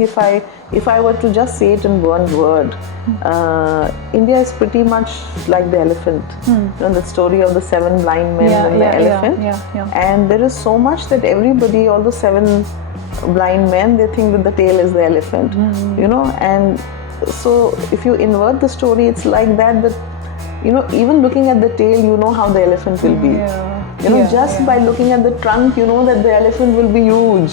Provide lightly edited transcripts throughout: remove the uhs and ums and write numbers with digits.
If I were to just say it in one word, India is pretty much like the elephant. The story of the 7 blind men and the elephant. And there is so much that everybody, all the 7 blind men, they think that the tail is the elephant. And so if you invert the story, it's like that even looking at the tail, you know how the elephant will be. Just by looking at the trunk, you know that the elephant will be huge.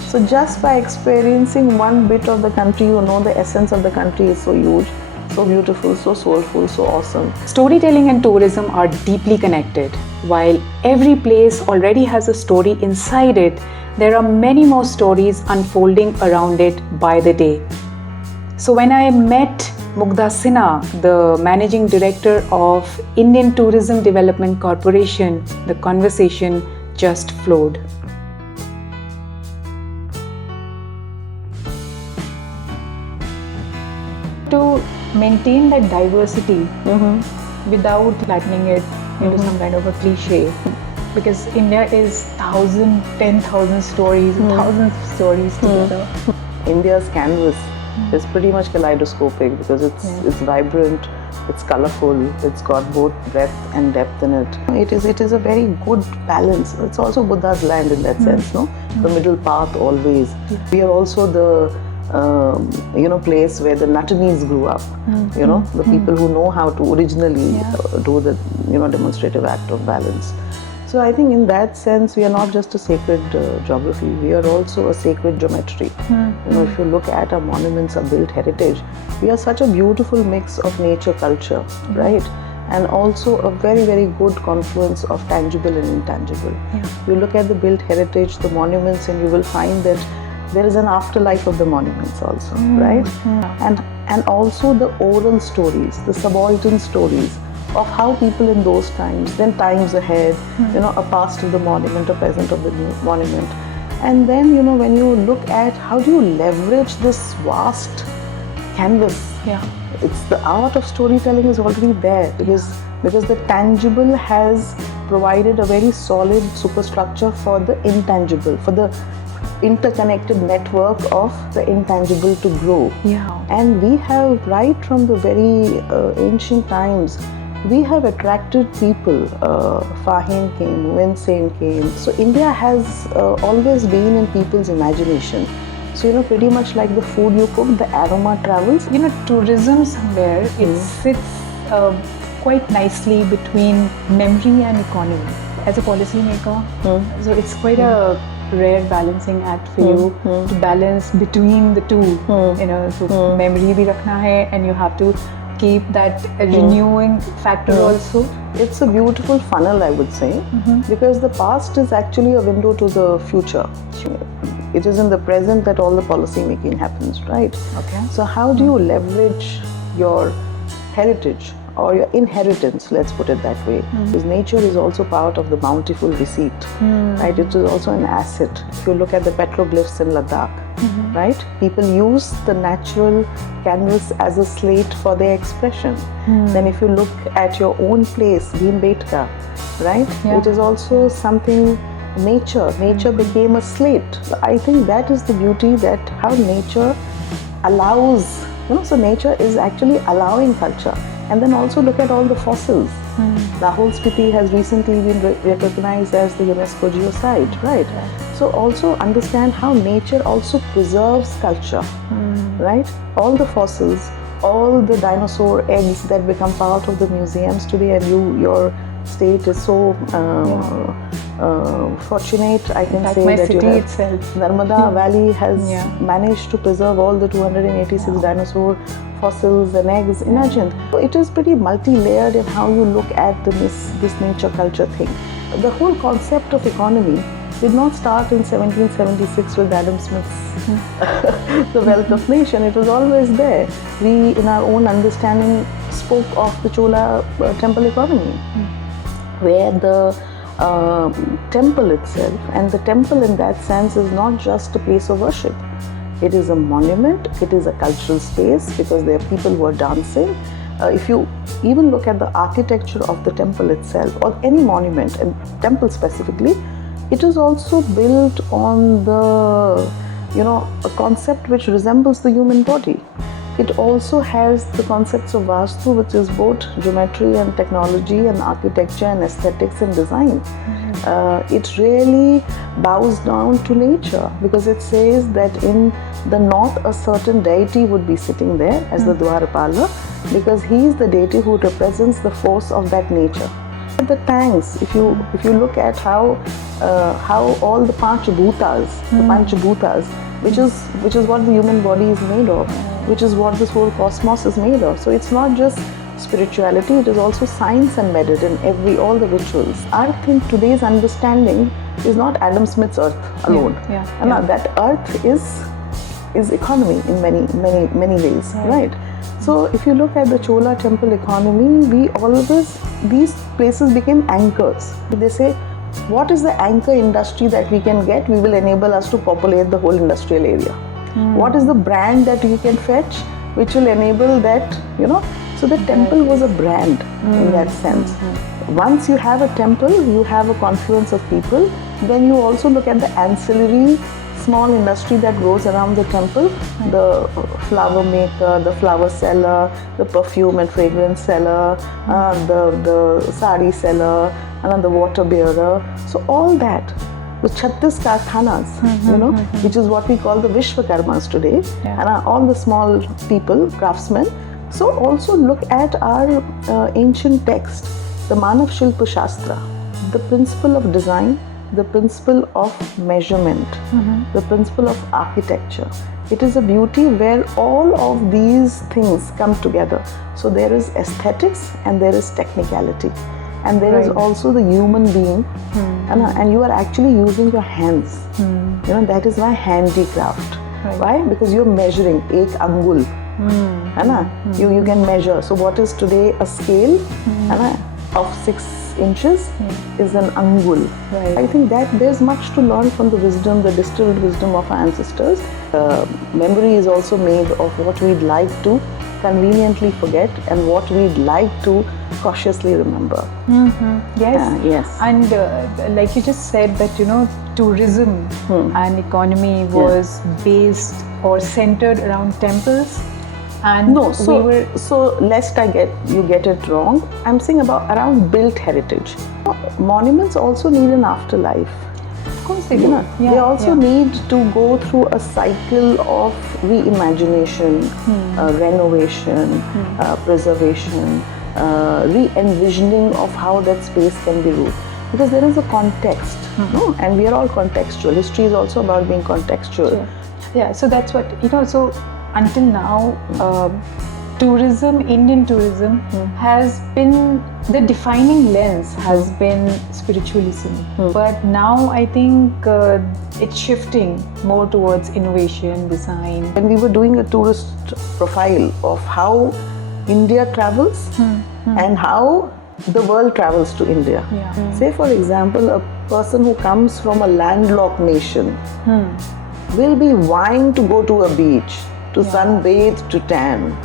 So just by experiencing one bit of the country, you know the essence of the country is so huge, so beautiful, so soulful, so awesome. Storytelling and tourism are deeply connected. While every place already has a story inside it, there are many more stories unfolding around it by the day. So when I met Mugdha Sinha, the Managing Director of Indian Tourism Development Corporation, the conversation just flowed. To maintain that diversity without flattening it into some kind of a cliché, because India is 10,000 stories, thousands of stories together. India's canvas is pretty much kaleidoscopic because it's vibrant, it's colorful, it's got both breadth and depth in it. It is a very good balance. It's also Buddha's land in that sense, no? The middle path always. We are also the place where the Natanis grew up. The people who know how to originally do the demonstrative act of balance. So I think in that sense, we are not just a sacred geography, we are also a sacred geometry. If you look at our monuments, our built heritage, we are such a beautiful mix of nature, culture, right? And also a very, very good confluence of tangible and intangible. You look at the built heritage, the monuments, and you will find that there is an afterlife of the monuments also, right? And also the oral stories, the subaltern stories of how people in those times, then times ahead, a past of the monument, a present of the new monument. And then, when you look at how do you leverage this vast canvas, it's the art of storytelling is already there because the tangible has provided a very solid superstructure for the intangible, for the interconnected network of the intangible to grow. And we have, right from the very ancient times, we have attracted people. Fahim came, Wensen came. So India has always been in people's imagination. So pretty much like the food you cook, the aroma travels. Tourism somewhere, it sits quite nicely between memory and economy. As a policy maker, so it's quite a rare balancing act for you to balance between the two. So memory bhi rakhna hai, and you have to keep that renewing factor also. It's a beautiful funnel, I would say, because the past is actually a window to the future. It is in the present that all the policy making happens, right? So how do you leverage your heritage or your inheritance, let's put it that way? Because nature is also part of the bountiful receipt, right? It is also an asset. If you look at the petroglyphs in Ladakh, right? People use the natural canvas as a slate for their expression. Then if you look at your own place, Bhimbetka, right? It is also something, nature became a slate. I think that is the beauty, that how nature allows, so nature is actually allowing culture. And then also look at all the fossils. Lahore Spiti has recently been recognized as the UNESCO geosite, right? So also understand how nature also preserves culture, right? All the fossils, all the dinosaur eggs that become part of the museums today, and your state is so fortunate, I can say, my that city you have itself. Narmada Valley has managed to preserve all the 286 dinosaur fossils and eggs. Imagine. It is pretty multi-layered in how you look at this nature culture thing. The whole concept of economy did not start in 1776 with Adam Smith's The Wealth of Nation. It was always there. We, in our own understanding, spoke of the Chola temple economy, where the temple itself, and the temple in that sense is not just a place of worship. It is a monument, it is a cultural space because there are people who are dancing. If you even look at the architecture of the temple itself, or any monument, and temple specifically, it is also built on the a concept which resembles the human body. It also has the concepts of Vastu, which is both geometry and technology and architecture and aesthetics and design. It really bows down to nature, because it says that in the north a certain deity would be sitting there as the Dwarpala, because he is the deity who represents the force of that nature. The tanks, if you look at how all the Panchabhutas, which is what the human body is made of, which is what this whole cosmos is made of. So it's not just spirituality, it is also science embedded in all the rituals. Earth in today's understanding is not Adam Smith's earth alone. And that earth is economy in many ways, right? So if you look at the Chola temple economy, these places became anchors. They say, what is the anchor industry that we can get? We will enable us to populate the whole industrial area. What is the brand that we can fetch, which will enable that, So the temple was a brand in that sense. Once you have a temple, you have a confluence of people. Then you also look at the ancillary small industry that goes around the temple, the flower maker, the flower seller, the perfume and fragrance seller, the sari seller, and the water bearer. So all that, the 36 karkhanas, which is what we call the Vishwakarmas today, and all the small people, craftsmen. So also look at our ancient text, the Manav Shilpa Shastra, the principle of design, the principle of measurement, the principle of architecture. It is a beauty where all of these things come together. So there is aesthetics and there is technicality. And there is also the human being, and you are actually using your hands. That is why handicraft. Why? Because you're measuring ek angul. You can measure. So what is today a scale of 6 inches is an angul. I think that there's much to learn from the wisdom, the distilled wisdom of our ancestors. Memory is also made of what we'd like to conveniently forget and what we'd like to cautiously remember. Yes. And like you just said that, tourism and economy was based or centered around temples. And so lest you get it wrong, I'm saying around built heritage. Monuments also need an afterlife. Of course they do. They also need to go through a cycle of reimagination, renovation, preservation, re-envisioning of how that space can be ruled. Because there is a context, and we are all contextual. History is also about being contextual. Yeah, so that's what, so until now, tourism, Indian tourism has been, the defining lens has been spiritualism. But now I think it's shifting more towards innovation, design. When we were doing a tourist profile of how India travels and how the world travels to India. Say for example, a person who comes from a landlocked nation will be vying to go to a beach, to sunbathe, to tan.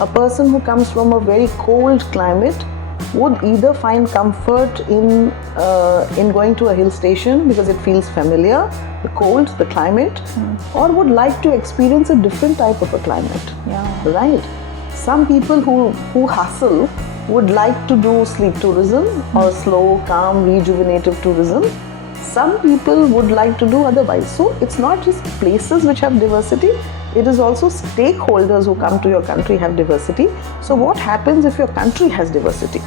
A person who comes from a very cold climate would either find comfort in going to a hill station because it feels familiar, the cold, the climate, or would like to experience a different type of a climate. Right? Some people who hustle would like to do sleep tourism or slow, calm, rejuvenative tourism. Some people would like to do otherwise. So it's not just places which have diversity, it is also stakeholders who come to your country have diversity. So what happens if your country has diversity?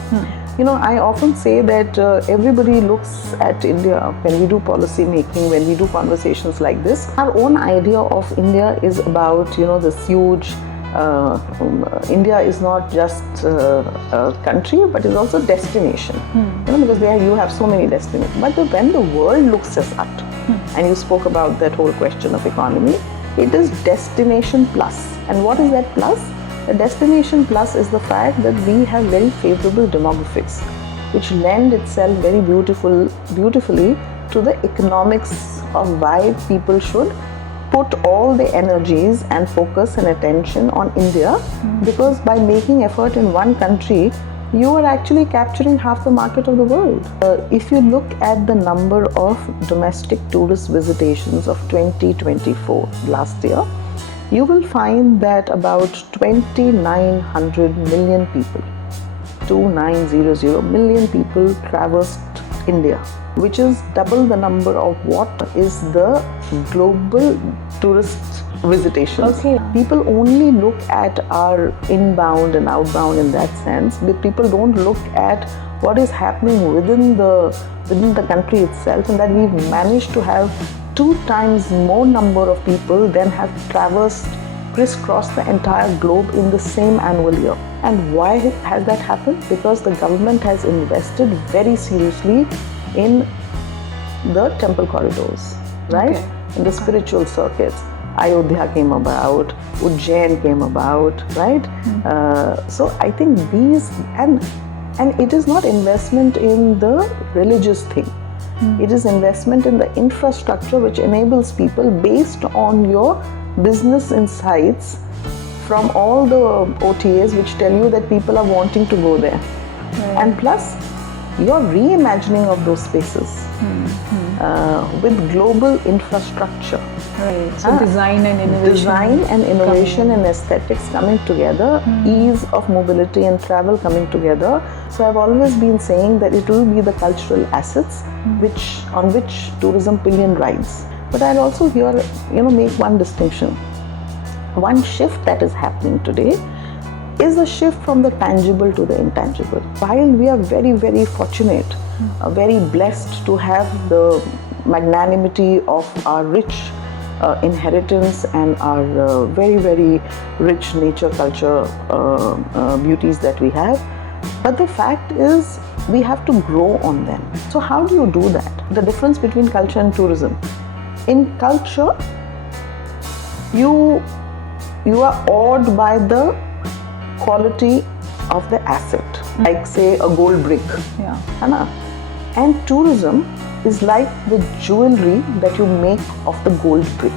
I often say that everybody looks at India when we do policy making, when we do conversations like this. Our own idea of India is about, this huge India is not just a country, but is also a destination. Because there you have so many destinations. But when the world looks at that, and you spoke about that whole question of economy, it is destination plus. And what is that plus? The destination plus is the fact that we have very favorable demographics, which lend itself very beautifully to the economics of why people should put all the energies and focus and attention on India, because by making effort in one country, you are actually capturing half the market of the world. If you look at the number of domestic tourist visitations of 2024 last year, you will find that about 2,900 million people, 2900 million people traversed India, which is double the number of what is the global tourist visitations. Okay. People only look at our inbound and outbound in that sense, but people don't look at what is happening within the country itself, and that we've managed to have 2 times more number of people than have traversed, crisscrossed the entire globe in the same annual year. And why has that happened? Because the government has invested very seriously in the temple corridors, right? Okay. In the spiritual circuits. Ayodhya came about, Ujjain came about, right? So I think these, and it is not investment in the religious thing. It is investment in the infrastructure which enables people, based on your business insights from all the OTAs which tell you that people are wanting to go there. Right. And plus, your reimagining of those spaces with global infrastructure. Right. So design and innovation. Design and innovation and aesthetics coming together, ease of mobility and travel coming together. So I've always been saying that it will be the cultural assets on which tourism pillion rides. But I'll also here, make one distinction. One shift that is happening today is a shift from the tangible to the intangible. While we are very, very fortunate, very blessed to have the magnanimity of our rich inheritance and our very, very rich nature, culture, beauties that we have, but the fact is we have to grow on them. So how do you do that? The difference between culture and tourism. In culture, you are awed by the quality of the asset, like say a gold brick. Yeah. And tourism is like the jewelry that you make of the gold brick.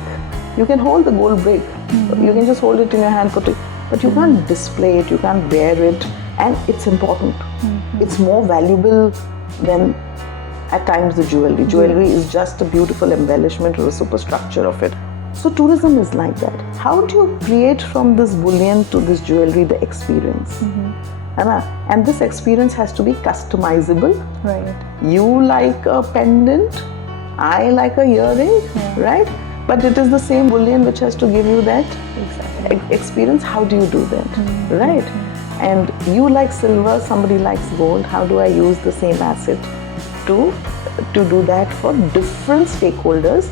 You can hold the gold brick, you can just hold it in your hand, put it, but you can't display it, you can't wear it, and it's important. It's more valuable than at times the jewelry. Jewelry is just a beautiful embellishment or a superstructure of it. So tourism is like that. How do you create from this bullion to this jewelry the experience? And this experience has to be customizable. Right. You like a pendant, I like a earring, right? But it is the same bullion which has to give you that experience. How do you do that, right? And you like silver, somebody likes gold. How do I use the same asset to do that for different stakeholders?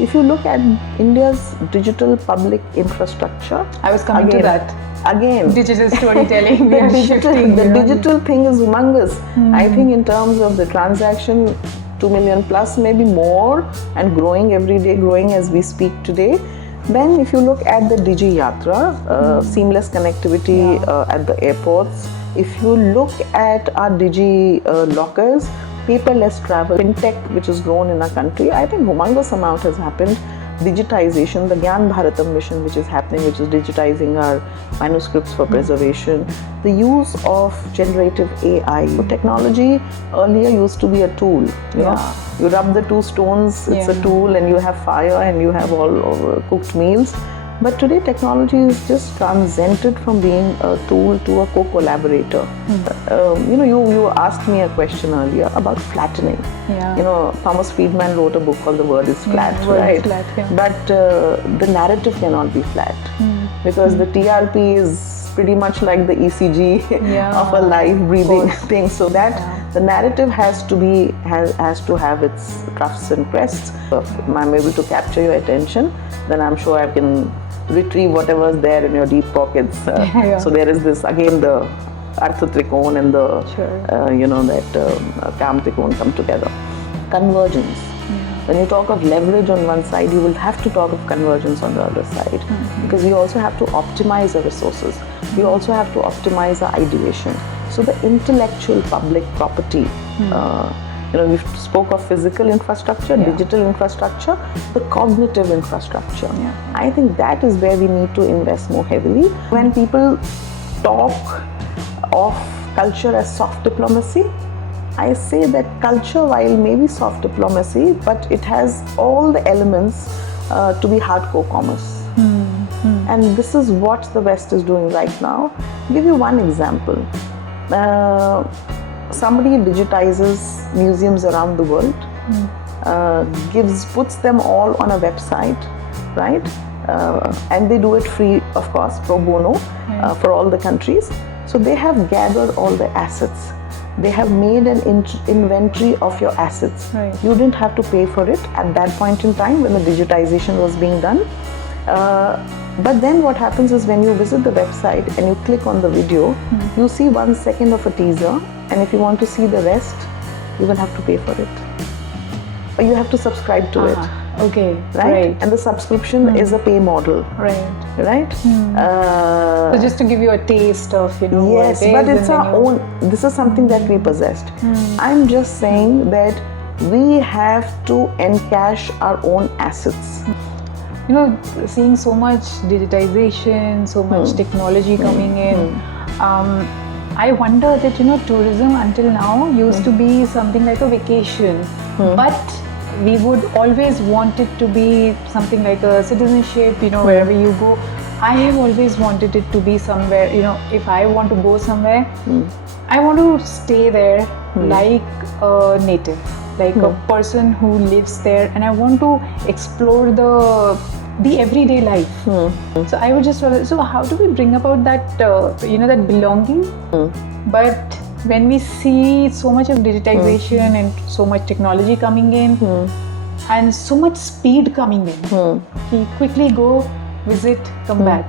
If you look at India's digital public infrastructure, I was coming to that. Again, Digital storytelling. the digital thing is humongous. I think in terms of the transaction, 2 million plus, maybe more, and growing every day, growing as we speak today. Then if you look at the Digi Yatra, seamless connectivity at the airports, if you look at our Digi lockers, paperless travel, fintech which has grown in our country, I think humongous amount has happened. Digitization, the Gyan Bharatam mission which is happening, which is digitizing our manuscripts for preservation, the use of generative AI. So technology earlier used to be a tool. You know? You rub the 2 stones, it's a tool, and you have fire and you have all cooked meals. But today technology is just transcended from being a tool to a co-collaborator. You asked me a question earlier about flattening. Thomas Friedman wrote a book called The Word is Flat, right? Flat, But the narrative cannot be flat because the TRP is pretty much like the ECG of a live breathing thing. So that the narrative has to have its troughs and crests. If I'm able to capture your attention, then I'm sure I can retrieve whatever's there in your deep pockets. So there is this, again, the Artha Trikon and the, Kam Trikon come together. Convergence. When you talk of leverage on one side, you will have to talk of convergence on the other side. Because we also have to optimize our resources. We also have to optimize our ideation. So the intellectual public property, we spoke of physical infrastructure, digital infrastructure, the cognitive infrastructure. I think that is where we need to invest more heavily. When people talk of culture as soft diplomacy. I say that culture, while maybe soft diplomacy, but it has all the elements to be hardcore commerce. And this is what the West is doing right now. I'll give you one example. Somebody digitizes museums around the world, puts them all on a website, right? And they do it free, of course, pro bono, for all the countries. So they have gathered all the assets. They have made an inventory of your assets. Right. You didn't have to pay for it at that point in time when the digitization was being done. But then what happens is when you visit the website and you click on the video, you see 1 second of a teaser, and if you want to see the rest, you will have to pay for it. Or you have to subscribe to it. Okay. Right? And the subscription is a pay model. Right. So just to give you a taste of, yes, what it but is, it's our own. This is something that we possessed. I'm just saying that we have to encash our own assets. Seeing so much digitization, so much technology coming in, I wonder that tourism until now used to be something like a vacation, but we would always want it to be something like a citizenship, wherever you go. I have always wanted it to be somewhere, if I want to go somewhere, I want to stay there like a native, like a person who lives there, and I want to explore the everyday life. So I would just wonder, so how do we bring about that, that belonging? But when we see so much of digitization and so much technology coming in and so much speed coming in, we quickly go, visit, come back.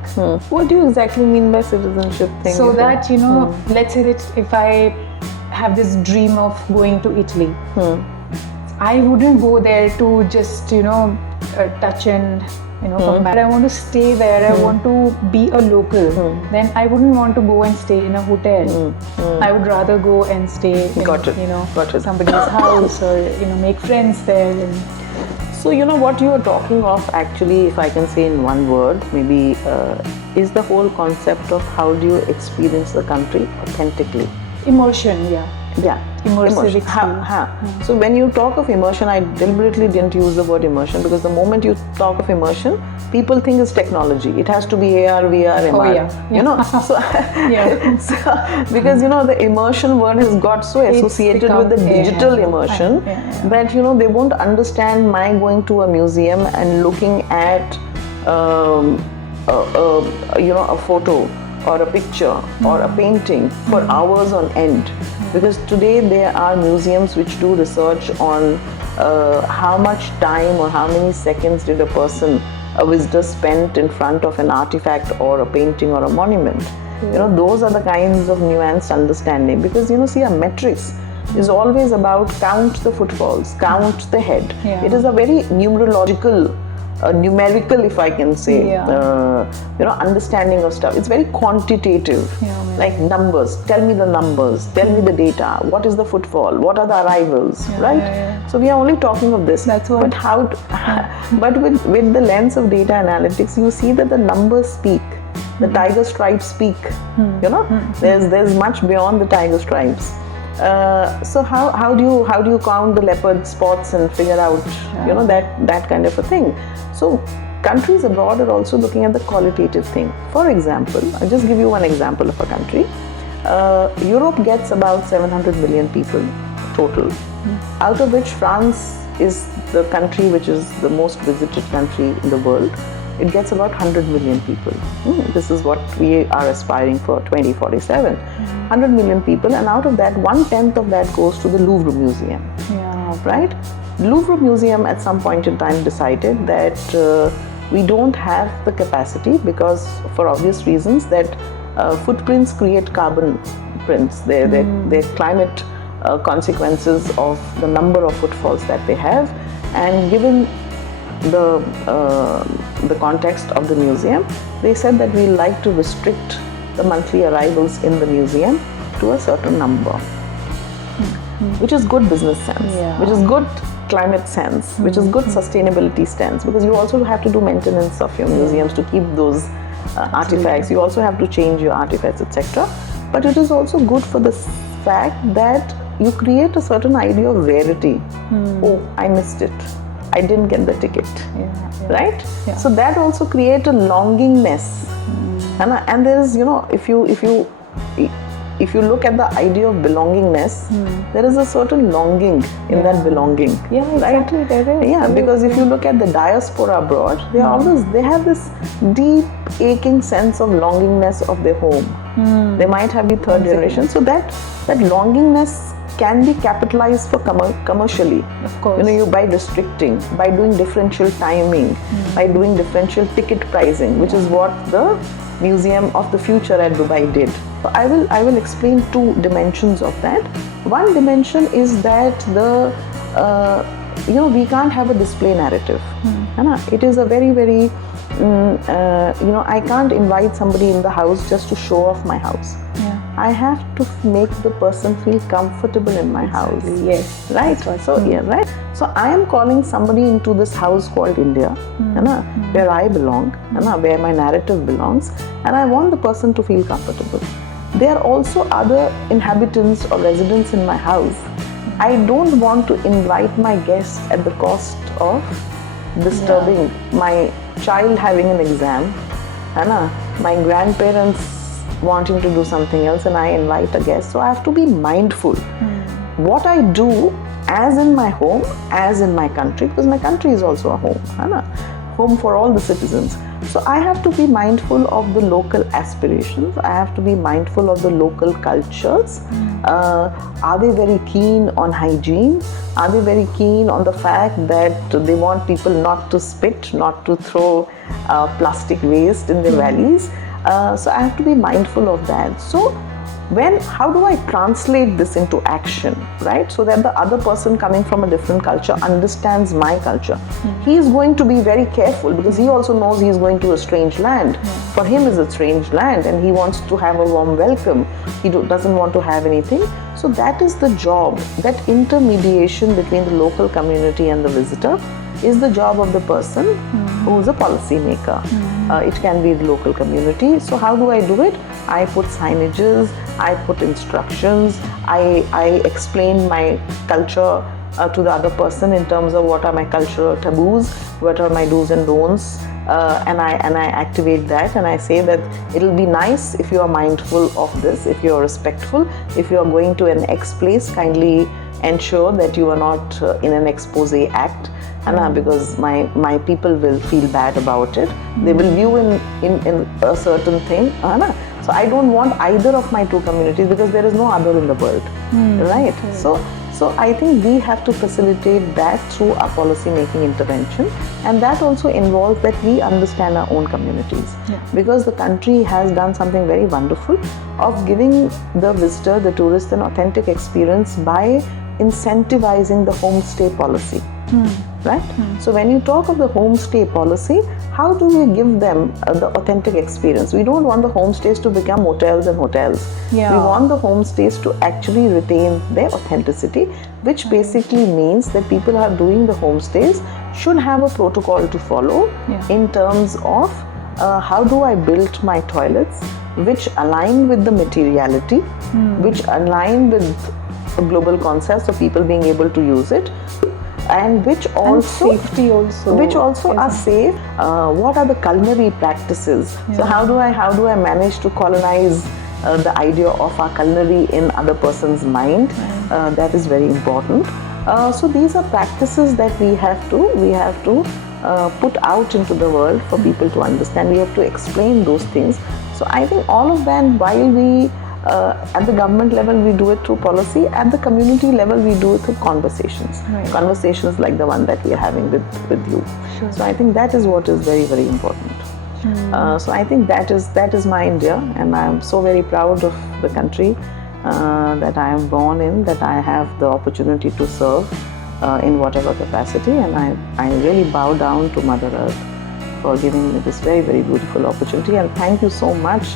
What do you exactly mean by citizenship thing? So that, let's say that if I have this dream of going to Italy, I wouldn't go there to just, touch and come back. I want to stay there. I want to be a local. Then I wouldn't want to go and stay in a hotel. I would rather go and stay in somebody's house or make friends there. So what you are talking of, actually, if I can say in one word, maybe is the whole concept of how do you experience the country authentically. Immersion, immersive experience. So when you talk of immersion, I deliberately didn't use the word immersion because the moment you talk of immersion, people think it's technology. It has to be AR, VR, MR. So, because the immersion word has got so associated with the digital immersion that they won't understand my going to a museum and looking at a photo or a picture or a painting for hours on end. Because today there are museums which do research on how much time or how many seconds did a visitor spent in front of an artifact or a painting or a monument. Those are the kinds of nuanced understanding. Because see, a metrics is always about count the footfalls, count the head. It is a very numerical, if I can say, understanding of stuff. It's very quantitative, like numbers. Tell me the numbers, tell me the data. What is the footfall? What are the arrivals? So we are only talking of this. That's what. But with the lens of data analytics, you see that the numbers speak. The tiger stripes speak. There's much beyond the tiger stripes. So how do you count the leopard spots and figure out that kind of a thing? So countries abroad are also looking at the qualitative thing. For example, I'll just give you one example of a country. Europe gets about 700 million people total, out of which France is the country which is the most visited country in the world. It gets about 100 million people. This is what we are aspiring for 2047. 100 million people, and out of that, 1/10 of that goes to the Louvre Museum. Right? Louvre Museum at some point in time decided that we don't have the capacity, because for obvious reasons that footprints create carbon prints. They're climate consequences of the number of footfalls that they have, and given the context of the museum, they said that we like to restrict the monthly arrivals in the museum to a certain number, which is good business sense, which is good climate sense, which is good sustainability sense, because you also have to do maintenance of your museums to keep those artifacts. You also have to change your artifacts, etc. but it is also good for the fact that you create a certain idea of rarity. Oh, I missed it. I didn't get the ticket. Right? Yeah. So that also creates a longingness. And there is, if you look at the idea of belongingness, there is a certain longing in that belonging. Yeah, exactly. Right? There is. Yeah, because if you look at the diaspora abroad, they have this deep aching sense of longingness of their home. They might have the third generation. So that longingness can be capitalized for commercially. Of course. By restricting, by doing differential timing, by doing differential ticket pricing, which is what the Museum of the Future at Dubai did. So I will explain two dimensions of that. One dimension is that we can't have a display narrative. It is a very, very I can't invite somebody in the house just to show off my house. I have to make the person feel comfortable in my house. Yes. Right? Right? So I am calling somebody into this house called India, where I belong, where my narrative belongs, and I want the person to feel comfortable. There are also other inhabitants or residents in my house. I don't want to invite my guests at the cost of disturbing my child having an exam, my grandparents wanting to do something else, and I invite a guest. So I have to be mindful. What I do as in my home, as in my country, because my country is also a home, home for all the citizens. So I have to be mindful of the local aspirations. I have to be mindful of the local cultures. Are they very keen on hygiene? Are they very keen on the fact that they want people not to spit, not to throw plastic waste in their valleys? So I have to be mindful of that. So how do I translate this into action, right? So that the other person coming from a different culture understands my culture. He is going to be very careful because he also knows he is going to a strange land. For him is a strange land, and he wants to have a warm welcome. He doesn't want to have anything. So that is the job, that intermediation between the local community and the visitor is the job of the person who is a policy maker. It can be the local community. So how do I do it? I put signages, I put instructions, I explain my culture to the other person in terms of what are my cultural taboos, what are my do's and don'ts, and I activate that, and I say that it'll be nice if you are mindful of this, if you are respectful, if you are going to an X place, kindly ensure that you are not in an expose act, because my people will feel bad about it. They will view in a certain thing. So I don't want either of my two communities, because there is no other in the world, right? So I think we have to facilitate that through our policy making intervention, and that also involves that we understand our own communities, because the country has done something very wonderful of giving the visitor, the tourist, an authentic experience by incentivizing the homestay policy. Right? So when you talk of the homestay policy, how do we give them the authentic experience? We don't want the homestays to become hotels and hotels. We want the homestays to actually retain their authenticity, which basically means that people who are doing the homestays should have a protocol to follow in terms of how do I build my toilets, which align with the materiality, which align with global concepts of people being able to use it, and which also safety also, which also are safe. What are the culinary practices? So how do I manage to colonize the idea of our culinary in other person's mind? That is very important. So these are practices that we have to put out into the world for people to understand. We have to explain those things. So I think all of that, while we at the government level we do it through policy, at the community level we do it through conversations. Conversations like the one that we are having with you. So I think that is what is very, very important. So I think that is my India, and I am so very proud of the country that I am born in, that I have the opportunity to serve in whatever capacity, and I really bow down to Mother Earth for giving me this very, very beautiful opportunity. And thank you so much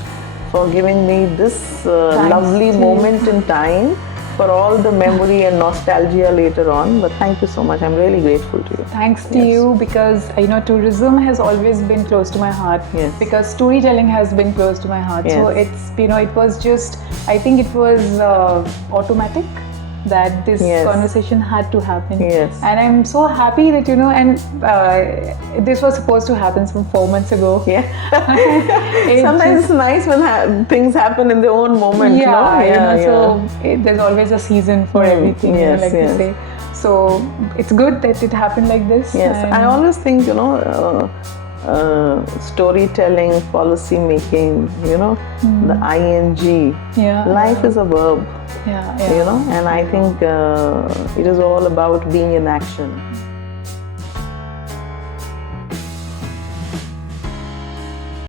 for giving me this lovely moment in time for all the memory and nostalgia later on. But thank you so much. I'm really grateful to you. Thanks to you, because tourism has always been close to my heart. Yes. Because storytelling has been close to my heart. Yes. So it's it was just, I think it was automatic that this Yes. conversation had to happen. Yes. And I'm so happy that this was supposed to happen some 4 months ago. Yeah. Sometimes it's nice when things happen in their own moment. So there's always a season for everything. Yes, I like to say. So it's good that it happened like this. Yes, I always think storytelling, policy making, the ing. Life is a verb. And I think it is all about being in action.